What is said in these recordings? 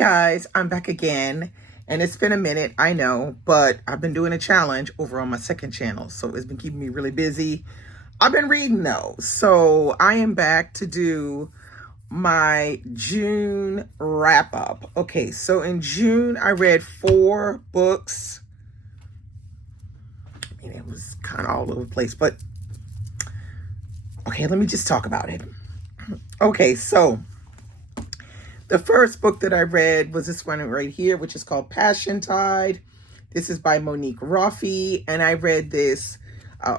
guys, I'm back again, and it's been a minute, I know, but I've been doing a challenge over on my second channel, so it's been keeping me really busy. I've been reading though, so I am back to do my June wrap up. Okay, so in June I read 4 books. I mean, it was kind of all over the place, but okay, let me just talk about it. Okay, so the first book that I read was this one right here, which is called Passion Tide. This is by Monique Ruffy, and I read this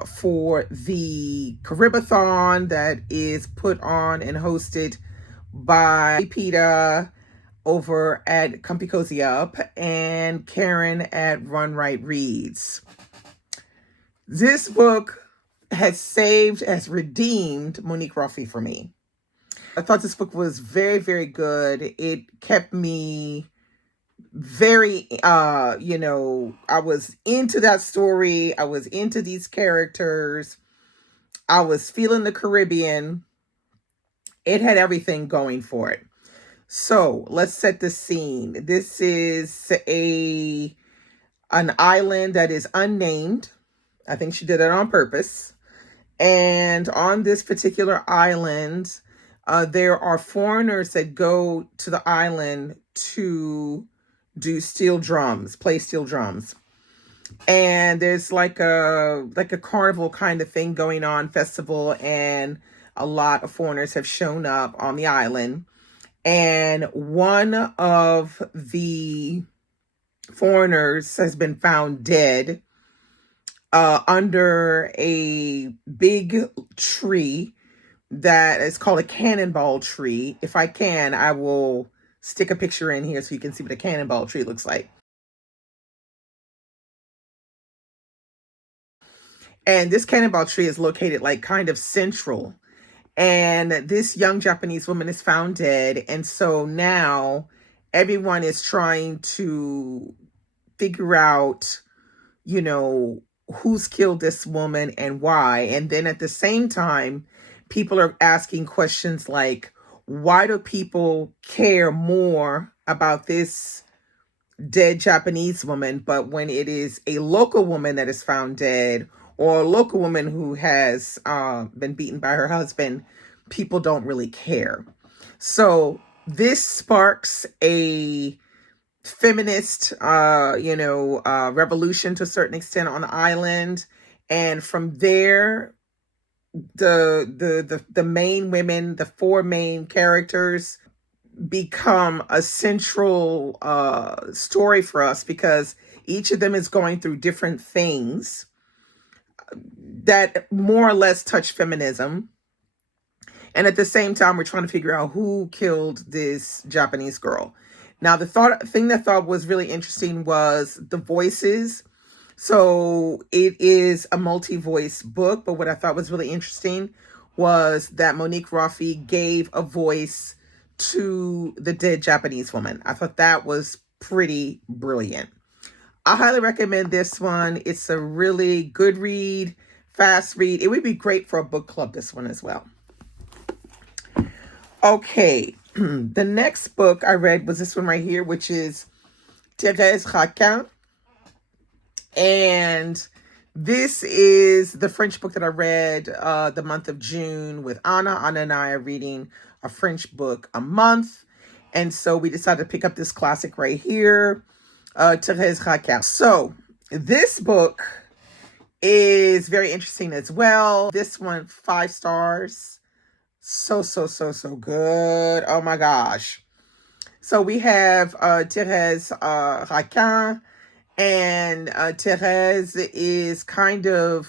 for the Caribathon that is put on and hosted by Peter over at ComfyCozyUp and Karen at Runwright Reads. This book has redeemed Monique Ruffy for me. I thought this book was very, very good. It kept me very, I was into that story. I was into these characters. I was feeling the Caribbean. It had everything going for it. So let's set the scene. This is an island that is unnamed. I think she did it on purpose. And on this particular island, there are foreigners that go to the island to do play steel drums. And there's like a carnival kind of thing going on, festival, and a lot of foreigners have shown up on the island. And one of the foreigners has been found dead under a big tree that is called a cannonball tree. If I can, I will stick a picture in here so you can see what a cannonball tree looks like. And this cannonball tree is located like kind of central. And this young Japanese woman is found dead. And so now everyone is trying to figure out, who's killed this woman and why. And then at the same time, people are asking questions like, why do people care more about this dead Japanese woman, but when it is a local woman that is found dead, or a local woman who has been beaten by her husband, people don't really care. So this sparks a feminist, revolution to a certain extent on the island. And from there, the main women, the 4 main characters, become a central story for us, because each of them is going through different things that more or less touch feminism. And at the same time, we're trying to figure out who killed this Japanese girl. Now, the thing that I thought was really interesting was the voices. So it is a multi-voice book, but what I thought was really interesting was that Monique Ruffy gave a voice to the dead Japanese woman. I thought that was pretty brilliant. I highly recommend this one. It's a really good read, fast read. It would be great for a book club, this one as well. Okay, the next book I read was this one right here, which is Thérèse Raquin. And this is the French book that I read the month of June with Anna. Anna and I are reading a French book a month. And so we decided to pick up this classic right here, Thérèse Raquin. So this book is very interesting as well. This one, 5 stars. So good. Oh my gosh. So we have Thérèse Raquin. And Thérèse is kind of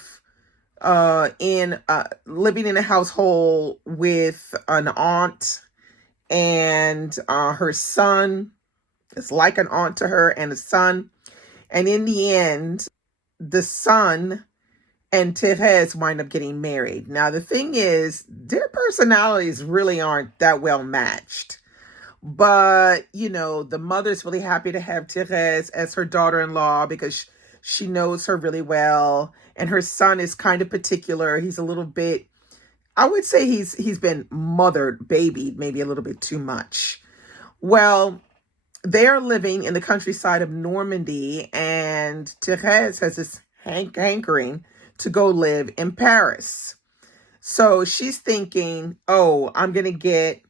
living in a household with an aunt, and her son is like an aunt to her, and a son. And in the end, the son and Thérèse wind up getting married. Now, the thing is, their personalities really aren't that well matched. But, the mother's really happy to have Thérèse as her daughter-in-law because she knows her really well. And her son is kind of particular. He's a little bit, I would say he's been babied maybe a little bit too much. Well, they're living in the countryside of Normandy, and Therese has this hankering to go live in Paris. So she's thinking, oh, I'm going to get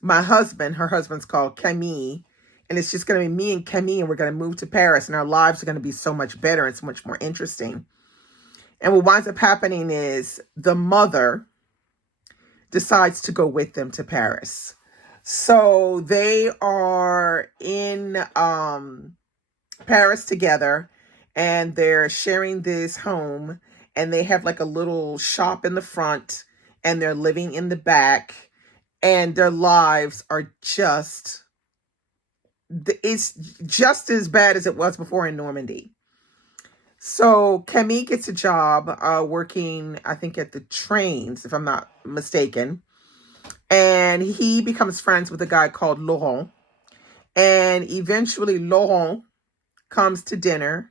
my husband. Her husband's called Camille. And it's just going to be me and Camille, and we're going to move to Paris, and our lives are going to be so much better and so much more interesting. And what winds up happening is the mother decides to go with them to Paris. So they are in Paris together, and they're sharing this home, and they have like a little shop in the front, and they're living in the back, and their lives are it's just as bad as it was before in Normandy. So Camille gets a job working, I think, at the trains, if I'm not mistaken. And he becomes friends with a guy called Laurent. And eventually Laurent comes to dinner.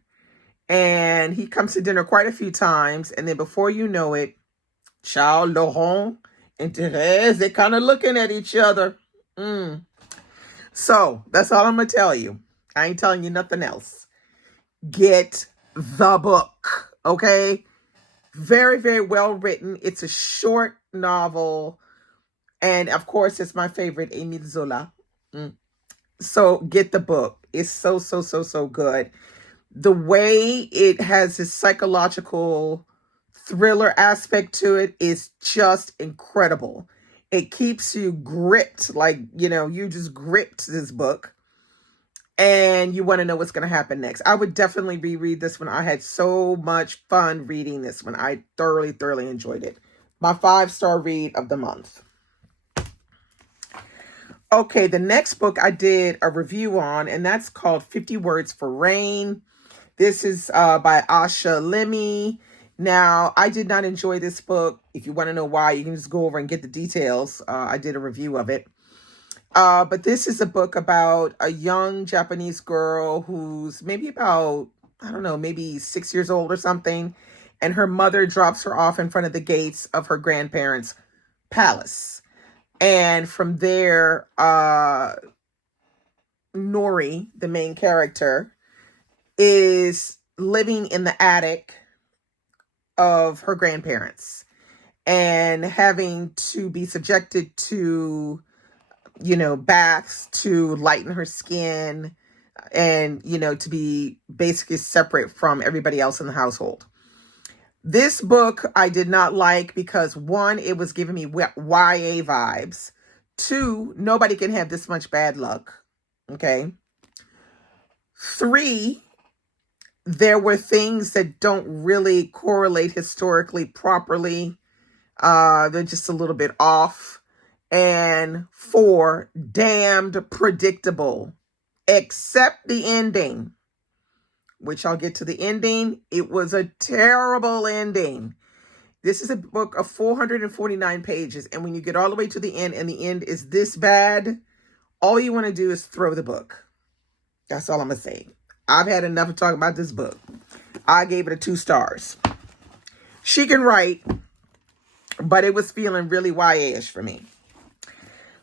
And he comes to dinner quite a few times. And then before you know it, Charles, Laurent, and Therese, they're kind of looking at each other. So that's all I'm going to tell you. I ain't telling you nothing else. Get the book, okay? Very, very well written. It's a short novel. And of course, it's my favorite, Émile Zola. So get the book. It's so, so, so, so good. The way it has this psychological thriller aspect to it is just incredible. It keeps you gripped, like, you just gripped this book. And you want to know what's going to happen next. I would definitely reread this one. I had so much fun reading this one. I thoroughly, thoroughly enjoyed it. My 5-star read of the month. Okay, the next book I did a review on, and that's called 50 Words for Rain. This is by Asha Lemme. Now, I did not enjoy this book. If you want to know why, you can just go over and get the details. I did a review of it. But this is a book about a young Japanese girl who's maybe about, I don't know, maybe 6 years old or something. And her mother drops her off in front of the gates of her grandparents' palace. And from there, Nori, the main character, is living in the attic of her grandparents and having to be subjected to, baths to lighten her skin and, to be basically separate from everybody else in the household. This book I did not like because, one, it was giving me YA vibes. 2, nobody can have this much bad luck. Okay. 3, there were things that don't really correlate historically properly. They're just a little bit off. And 4, damned predictable, except the ending, which I'll get to the ending. It was a terrible ending. This is a book of 449 pages. And when you get all the way to the end and the end is this bad, all you want to do is throw the book. That's all I'm going to say. I've had enough of talking about this book. I gave it a 2 stars. She can write, but it was feeling really YA-ish for me.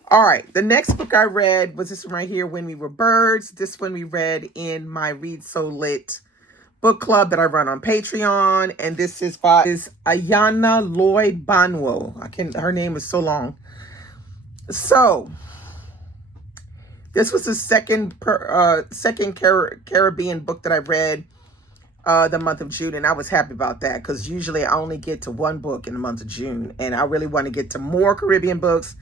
All right, the next book I read was this one right here, When We Were Birds. This one we read in my Read So Lit book club that I run on Patreon. And this is by Ayana Lloyd Banwo. Her name is so long. So, this was the second Caribbean book that I read the month of June. And I was happy about that because usually I only get to 1 book in the month of June. And I really want to get to more Caribbean books.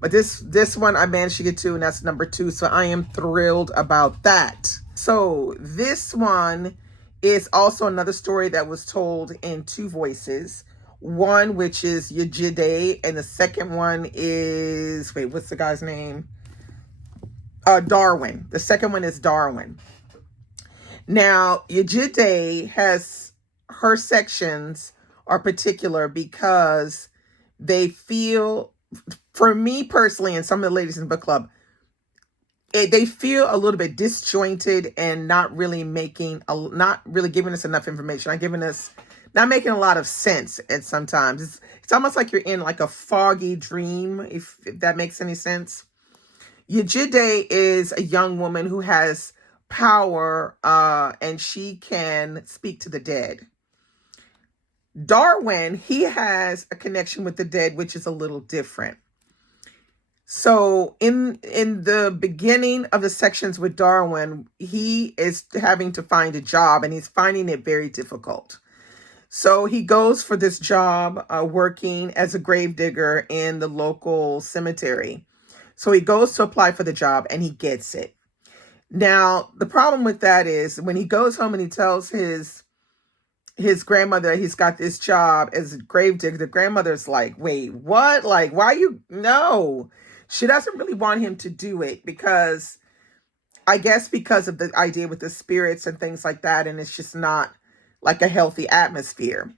But this one I managed to get to, and that's number 2. So I am thrilled about that. So this one is also another story that was told in 2 voices. One, which is Yejide, and the second one is, wait, what's the guy's name? Darwin. The second one is Darwin. Now, Yejide has, her sections are particular because they feel, for me personally, and some of the ladies in the book club, they feel a little bit disjointed and not really giving us enough information. Not making a lot of sense at sometimes. It's almost like you're in like a foggy dream, if that makes any sense. Yejide is a young woman who has power, and she can speak to the dead. Darwin, he has a connection with the dead, which is a little different. So in the beginning of the sections with Darwin, he is having to find a job, and he's finding it very difficult. So he goes for this job, working as a gravedigger in the local cemetery. So he goes to apply for the job, and he gets it. Now, the problem with that is when he goes home and he tells his grandmother he's got this job as a gravedigger, the grandmother's like, wait, what? Like, why you? No. She doesn't really want him to do it because, I guess because of the idea with the spirits and things like that, and it's just not like a healthy atmosphere.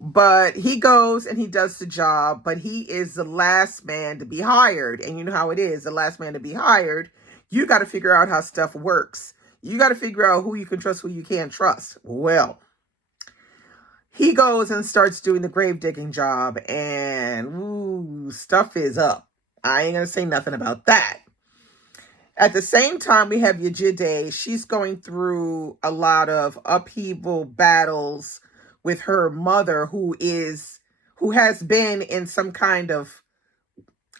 But he goes and he does the job, but he is the last man to be hired. And you know how it is, the last man to be hired, you got to figure out how stuff works. You got to figure out who you can trust, who you can't trust. Well, he goes and starts doing the grave digging job, and ooh, stuff is up. I ain't going to say nothing about that. At the same time, we have Yejide. She's going through a lot of upheaval battles with her mother, who has been in some kind of,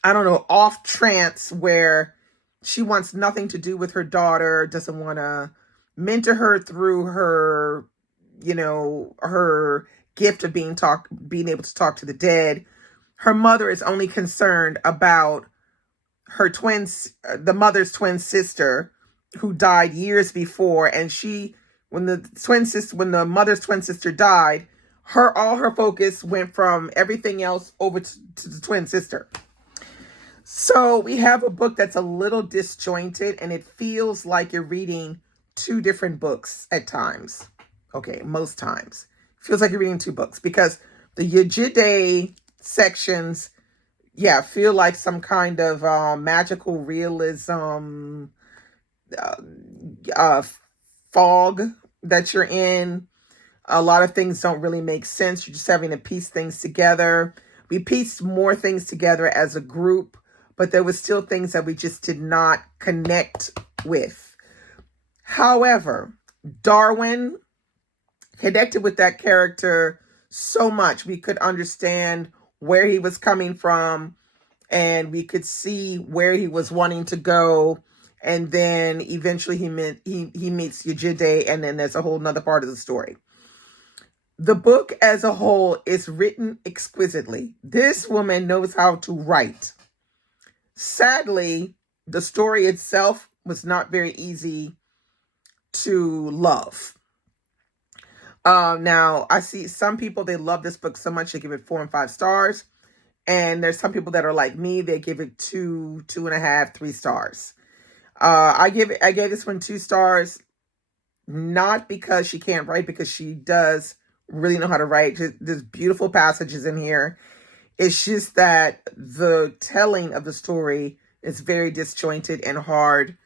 I don't know, off trance where she wants nothing to do with her daughter, doesn't want to mentor her through her, her gift of being able to talk to the dead. Her mother is only concerned about her the mother's twin sister, who died years before, and when the mother's twin sister died, all her focus went from everything else over to the twin sister. So we have a book that's a little disjointed, and it feels like you're reading two different books at times. Okay, most times. It feels like you're reading two books because the Yejide sections, feel like some kind of magical realism fog that you're in. A lot of things don't really make sense. You're just having to piece things together. We pieced more things together as a group, but there was still things that we just did not connect with. However, Darwin connected with that character so much. We could understand where he was coming from, and we could see where he was wanting to go. And then eventually he meets Yejide, and then there's a whole nother part of the story. The book as a whole is written exquisitely. This woman knows how to write. Sadly, the story itself was not very easy to love. Now, I see some people, they love this book so much, they give it 4 and 5 stars. And there's some people that are like me, they give it 2, 2.5, 3 stars. I gave this one 2 stars, not because she can't write, because she does really know how to write. There's beautiful passages in here. It's just that the telling of the story is very disjointed and hard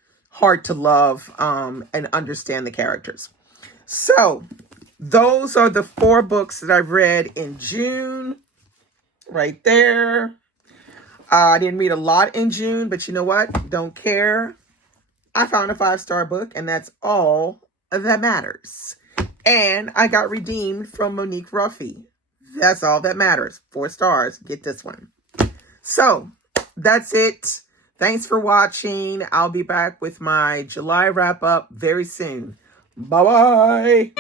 to love and understand the characters. So those are the 4 books that I've read in June. Right there. I didn't read a lot in June, but you know what? Don't care. I found a 5-star book, and that's all that matters. And I got redeemed from Monique Ruffy. That's all that matters. 4 stars. Get this one. So that's it. Thanks for watching. I'll be back with my July wrap up very soon. Bye-bye.